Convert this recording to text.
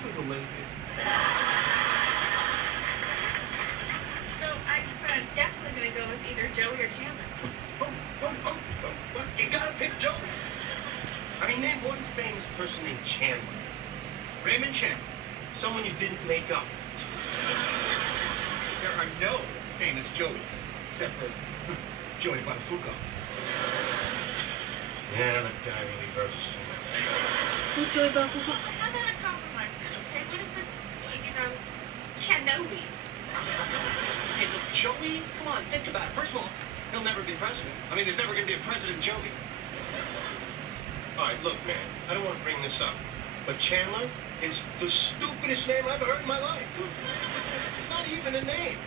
girlfriend's a lesbian. So I'm definitely going to go with either Joey or Chandler. You gotta pick Joey. I mean, name one famous person named Chandler. Raymond Chandler. Someone you didn't make up. There are no famous Joeys, except for Joey Buttafuoco. Yeah, that guy really hurts. Who's Joey Buttafuoco? How about a compromise then, okay? What if it's, Chanobi? Hey, look, Joey, come on, think about it. First of all, he'll never be president. I mean, there's never going to be a President Joey. All right, look, man, I don't want to bring this up, but Chandler is the stupidest name I've ever heard in my life. It's not even a name.